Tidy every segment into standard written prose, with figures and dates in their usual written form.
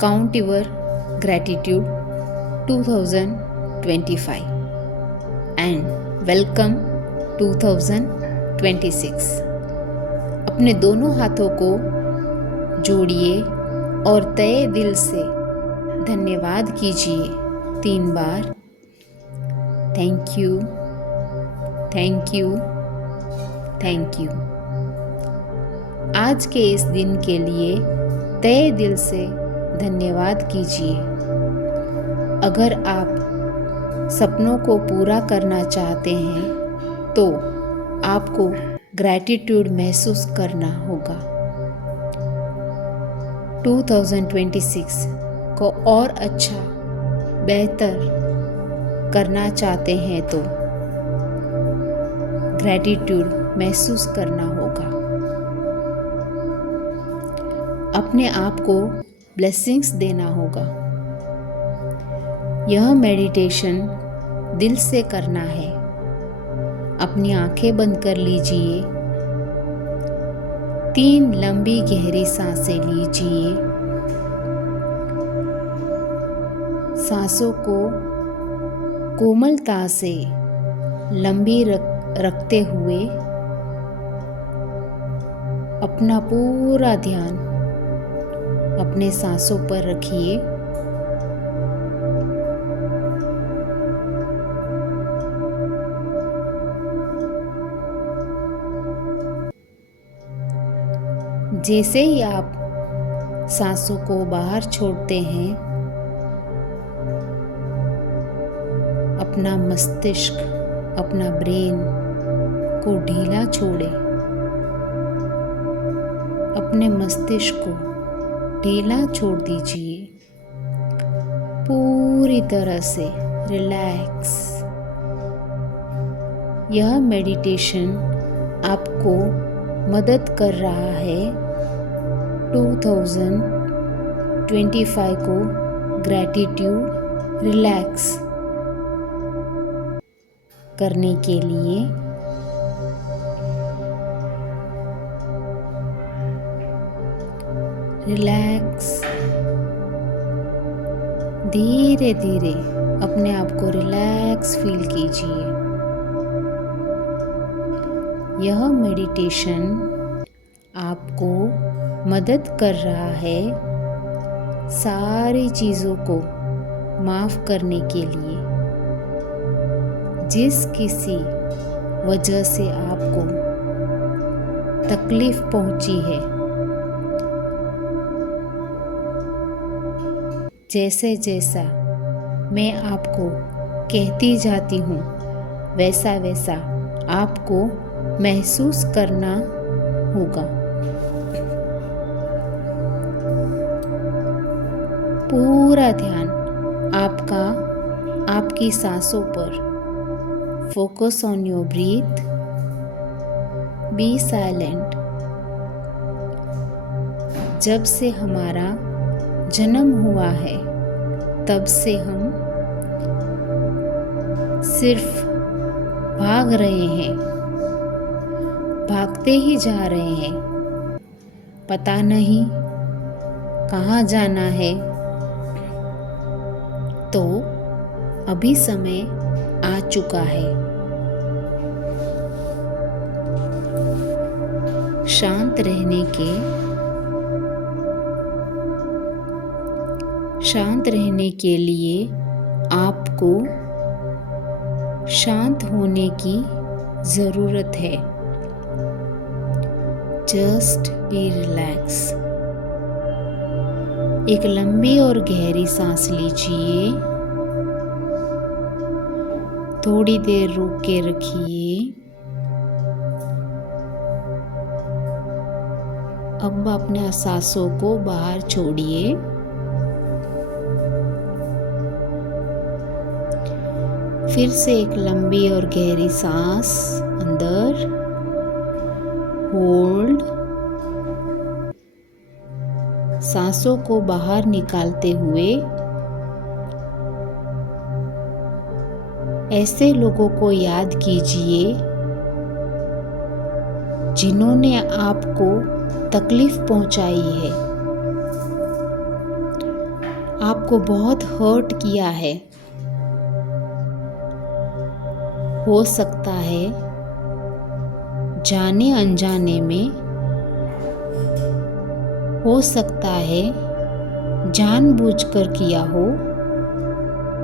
Count your gratitude 2025 and welcome 2026। अपने दोनों हाथों को जोड़िए और तहे दिल से धन्यवाद कीजिए 3 बार। Thank you, thank you, thank you. आज के इस दिन के लिए तहे दिल से धन्यवाद कीजिए। अगर आप सपनों को पूरा करना चाहते हैं तो आपको ग्रैटिट्यूड महसूस करना होगा। 2026 को और अच्छा बेहतर करना चाहते हैं तो ग्रैटिट्यूड महसूस करना होगा। अपने आप को ब्लेसिंग्स देना होगा। यह मेडिटेशन दिल से करना है। अपनी आंखें बंद कर लीजिए। 3 लंबी गहरी सांसें लीजिए। सांसों को कोमलता से लंबी रखते हुए अपना पूरा ध्यान अपने सांसों पर रखिए। जैसे ही आप सांसों को बाहर छोड़ते हैं, अपना मस्तिष्क, अपना ब्रेन को ढीला छोड़ें। अपने मस्तिष्क को ढीला छोड़ दीजिए। पूरी तरह से रिलैक्स। यह मेडिटेशन आपको मदद कर रहा है 2025 को ग्रैटिट्यूड रिलैक्स करने के लिए। रिलैक्स। धीरे धीरे अपने आप को रिलैक्स फील कीजिए। यह मेडिटेशन आपको मदद कर रहा है सारी चीज़ों को माफ़ करने के लिए। जिस किसी वजह से आपको तकलीफ पहुंची है, जैसे जैसा मैं आपको कहती जाती हूँ वैसा वैसा आपको महसूस करना होगा। पूरा ध्यान आपकी सांसों पर। Focus on your breath. Be silent. जब से हमारा जन्म हुआ है तब से हम सिर्फ भाग रहे हैं, भागते ही जा रहे हैं। पता नहीं कहाँ जाना है। तो अभी समय आ चुका है शांत रहने के लिए। आपको शांत होने की ज़रूरत है। Just be relax. एक लंबी और गहरी सांस लीजिए। थोड़ी देर रोक के रखिए। अब अपने सांसों को बाहर छोड़िए। फिर से एक लंबी और गहरी सांस अंदर। होल्ड। सांसों को बाहर निकालते हुए ऐसे लोगों को याद कीजिए जिन्होंने आपको तकलीफ पहुंचाई है। आपको बहुत हर्ट किया है। हो सकता है जाने अनजाने में, हो सकता है जानबूझकर किया हो,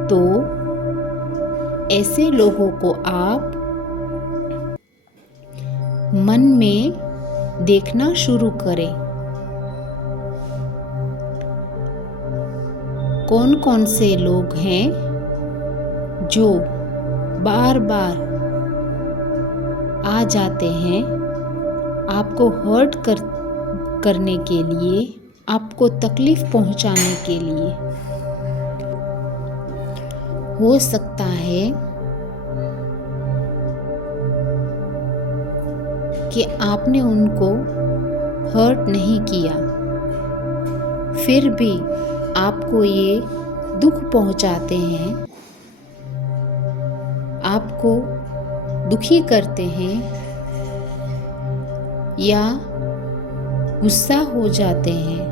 तो ऐसे लोगों को आप मन में देखना शुरू करें। कौन कौन से लोग हैं जो बार बार आ जाते हैं आपको हर्ट करने के लिए, आपको तकलीफ पहुंचाने के लिए। हो सकता है कि आपने उनको हर्ट नहीं किया, फिर भी आपको ये दुख पहुंचाते हैं, आपको दुखी करते हैं या गुस्सा हो जाते हैं,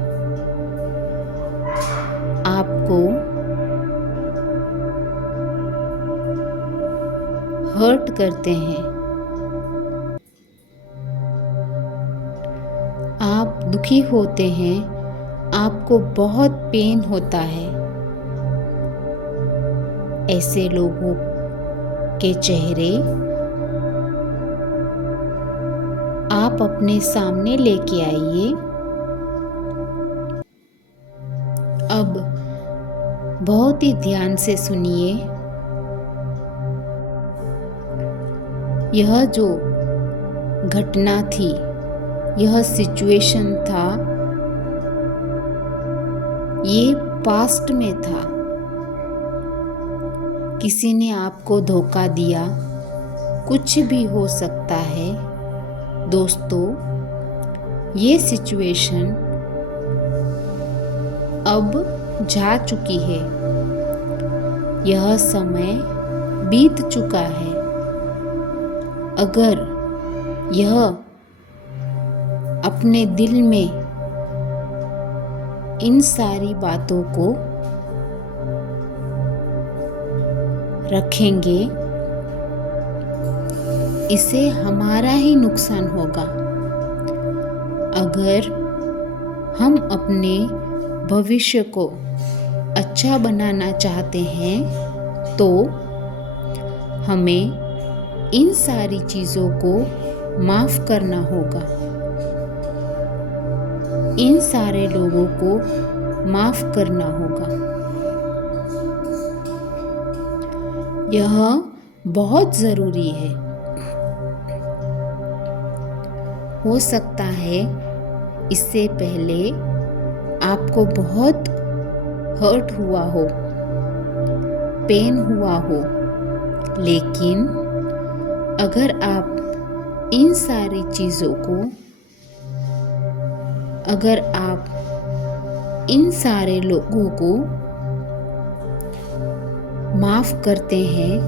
आपको हर्ट करते हैं। आप दुखी होते हैं, आपको बहुत पेन होता है। ऐसे लोगों के चेहरे आप अपने सामने लेके आइए। अब बहुत ही ध्यान से सुनिए। यह जो घटना थी, यह सिचुएशन था, ये पास्ट में था। किसी ने आपको धोखा दिया, कुछ भी हो सकता है। दोस्तों, ये सिचुएशन अब जा चुकी है। यह समय बीत चुका है। अगर यह अपने दिल में इन सारी बातों को रखेंगे, इससे हमारा ही नुकसान होगा। अगर हम अपने भविष्य को अच्छा बनाना चाहते हैं तो हमें इन सारी चीज़ों को माफ़ करना होगा। इन सारे लोगों को माफ़ करना होगा। यह बहुत ज़रूरी है। हो सकता है इससे पहले आपको बहुत हर्ट हुआ हो, पेन हुआ हो, लेकिन अगर आप इन सारी चीज़ों को, अगर आप इन सारे लोगों को माफ़ करते हैं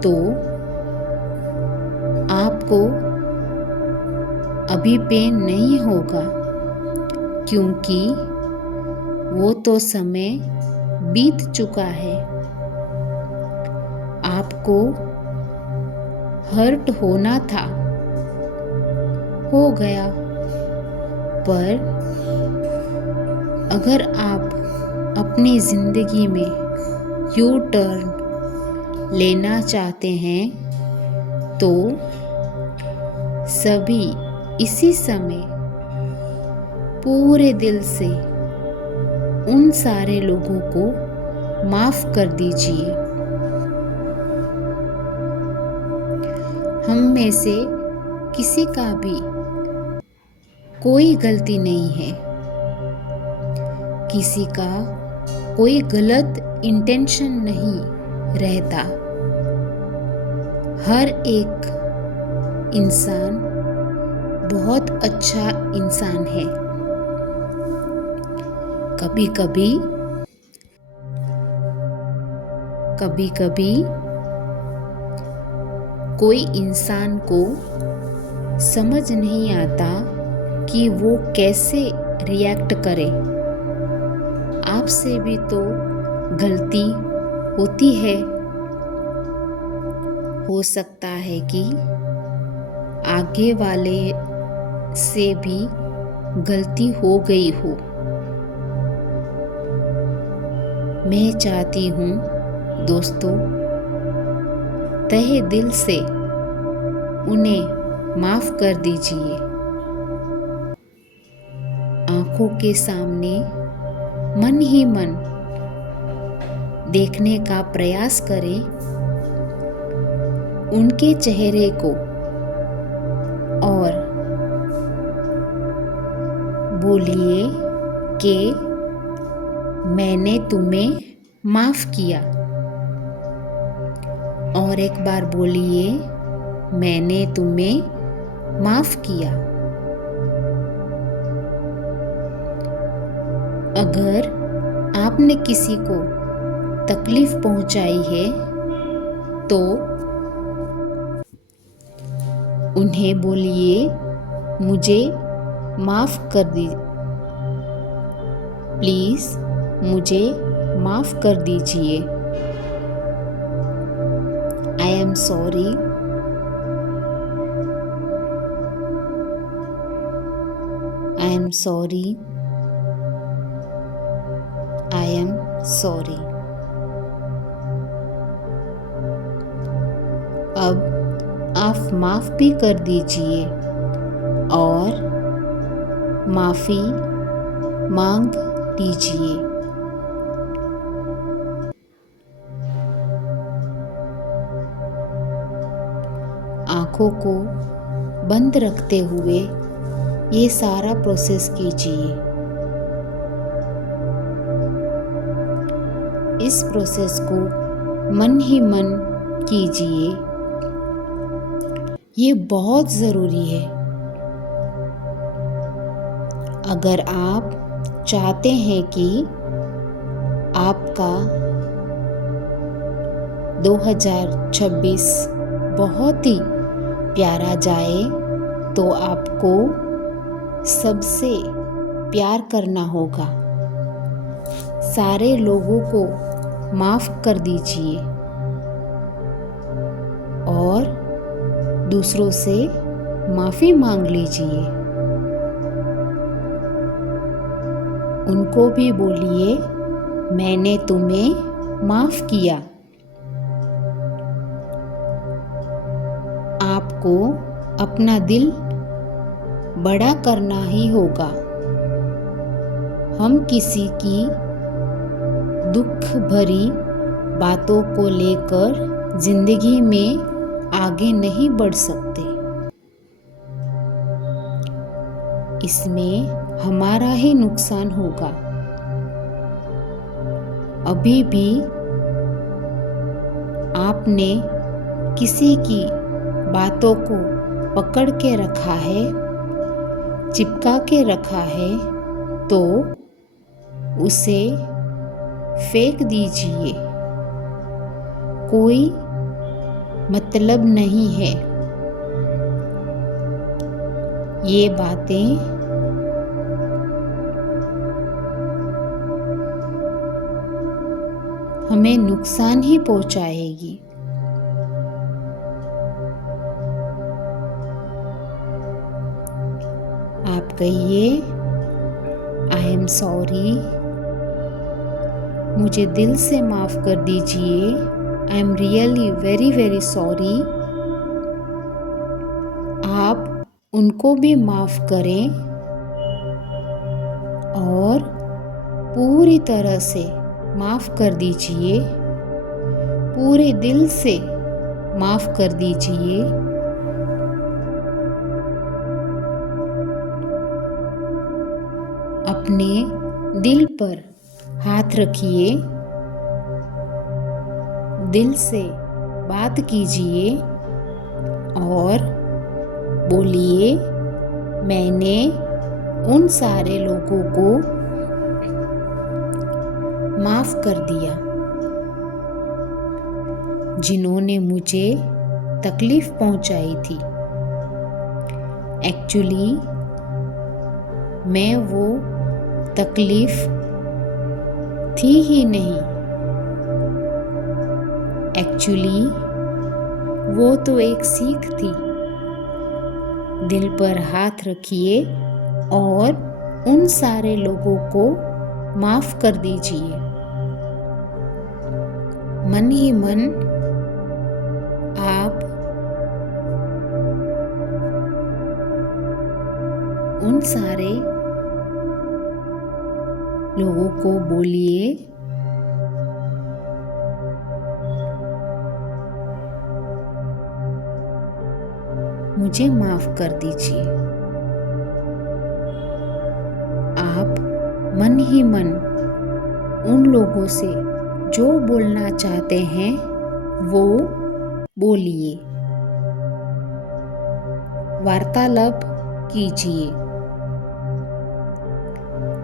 तो आपको अभी पेन नहीं होगा, क्योंकि वो तो समय बीत चुका है। आपको हर्ट होना था, हो गया। पर अगर आप अपनी ज़िंदगी में यू टर्न लेना चाहते हैं तो सभी इसी समय पूरे दिल से उन सारे लोगों को माफ़ कर दीजिए। हम में से किसी का भी कोई गलती नहीं है, किसी का कोई गलत इंटेंशन नहीं रहता। हर एक इंसान बहुत अच्छा इंसान है। कभी कभी कोई इंसान को समझ नहीं आता कि वो कैसे रिएक्ट करे आपसे भी तो गलती होती है। हो सकता है कि आगे वाले से भी गलती हो गई हो। मैं चाहती हूँ दोस्तों, तहे दिल से उन्हें माफ कर दीजिए। आंखों के सामने मन ही मन देखने का प्रयास करें उनके चेहरे को और बोलिए कि मैंने तुम्हें माफ किया। और एक बार बोलिए, मैंने तुम्हें माफ किया। अगर आपने किसी को तकलीफ पहुंचाई है तो उन्हें बोलिए, मुझे माफ कर दीजिए, प्लीज मुझे माफ कर दीजिए। I am sorry. I am sorry. I am sorry. अब आप माफ भी कर दीजिए और माफी मांग लीजिए। आंखों को बंद रखते हुए ये सारा प्रोसेस कीजिए। इस प्रोसेस को मन ही मन कीजिए। ये बहुत ज़रूरी है। अगर आप चाहते हैं कि आपका 2026 बहुत ही प्यारा जाए तो आपको सबसे प्यार करना होगा। सारे लोगों को माफ कर दीजिए और दूसरों से माफी मांग लीजिए। उनको भी बोलिए, मैंने तुम्हें माफ किया। आपको अपना दिल बड़ा करना ही होगा। हम किसी की दुख भरी बातों को लेकर जिंदगी में आगे नहीं बढ़ सकते। इसमें हमारा ही नुकसान होगा। अभी भी आपने किसी की बातों को पकड़ के रखा है, चिपका के रखा है, तो उसे फेंक दीजिए। कोई मतलब नहीं है। ये बातें हमें नुकसान ही पहुंचाएगी। आप कहिए, आई एम सॉरी, मुझे दिल से माफ कर दीजिए। I am really very very sorry. आप उनको भी माफ करें और पूरी तरह से माफ कर दीजिए। पूरे दिल से माफ कर दीजिए। अपने दिल पर हाथ रखिए, दिल से बात कीजिए और बोलिए, मैंने उन सारे लोगों को माफ कर दिया जिन्होंने मुझे तकलीफ पहुंचाई थी। एक्चुअली मैं वो तकलीफ थी ही नहीं। एक्चुअली वो तो एक सीख थी। दिल पर हाथ रखिए और उन सारे लोगों को माफ कर दीजिए। मन ही मन आप उन सारे लोगों को बोलिए, मुझे माफ कर दीजिए। आप मन ही मन उन लोगों से जो बोलना चाहते हैं वो बोलिए। वार्तालाप कीजिए।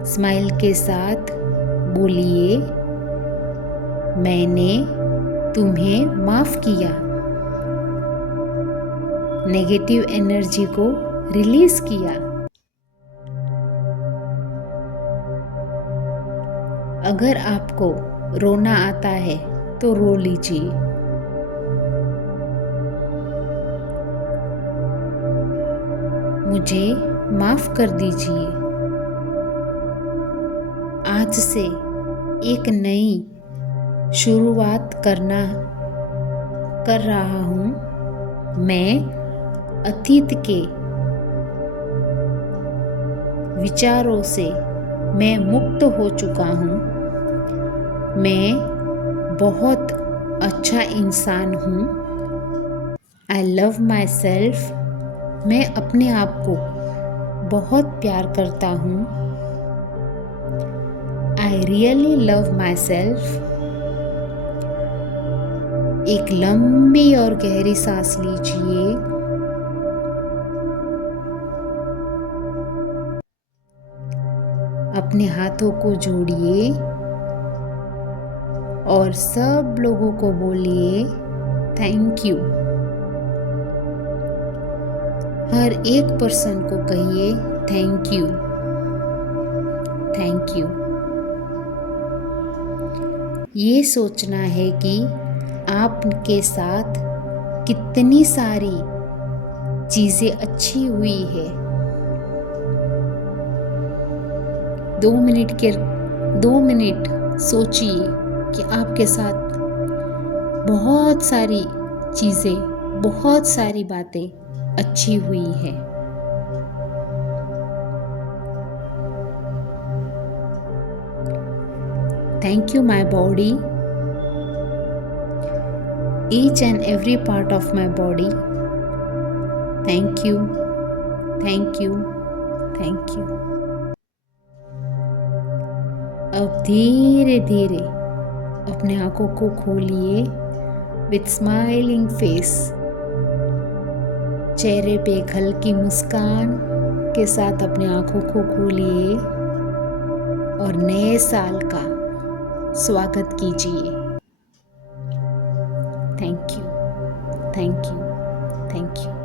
स्माइल के साथ बोलिए, मैंने तुम्हें माफ किया। नेगेटिव एनर्जी को रिलीज किया। अगर आपको रोना आता है तो रो लीजिए। मुझे माफ कर दीजिए। आज से एक नई शुरुआत कर रहा हूँ। मैं अतीत के विचारों से मैं मुक्त हो चुका हूँ। मैं बहुत अच्छा इंसान हूँ। I love my self. मैं अपने आप को बहुत प्यार करता हूँ। I really love my self. एक लंबी और गहरी सांस लीजिए। अपने हाथों को जोड़िए और सब लोगों को बोलिए थैंक यू। हर एक पर्सन को कहिए थैंक यू, थैंक यू। ये सोचना है कि आपके साथ कितनी सारी चीज़ें अच्छी हुई है। 2 मिनट सोचिए कि आपके साथ बहुत सारी चीज़ें, बहुत सारी बातें अच्छी हुई है। Thank you my body, each and every part of my body. Thank you, thank you, thank you. अब धीरे धीरे अपने आंखों को खोलिए विथ स्माइलिंग फेस। चेहरे पे एक हल्की मुस्कान के साथ अपने आंखों को खोलिए और नए साल का स्वागत कीजिए। Thank you, thank you, thank you.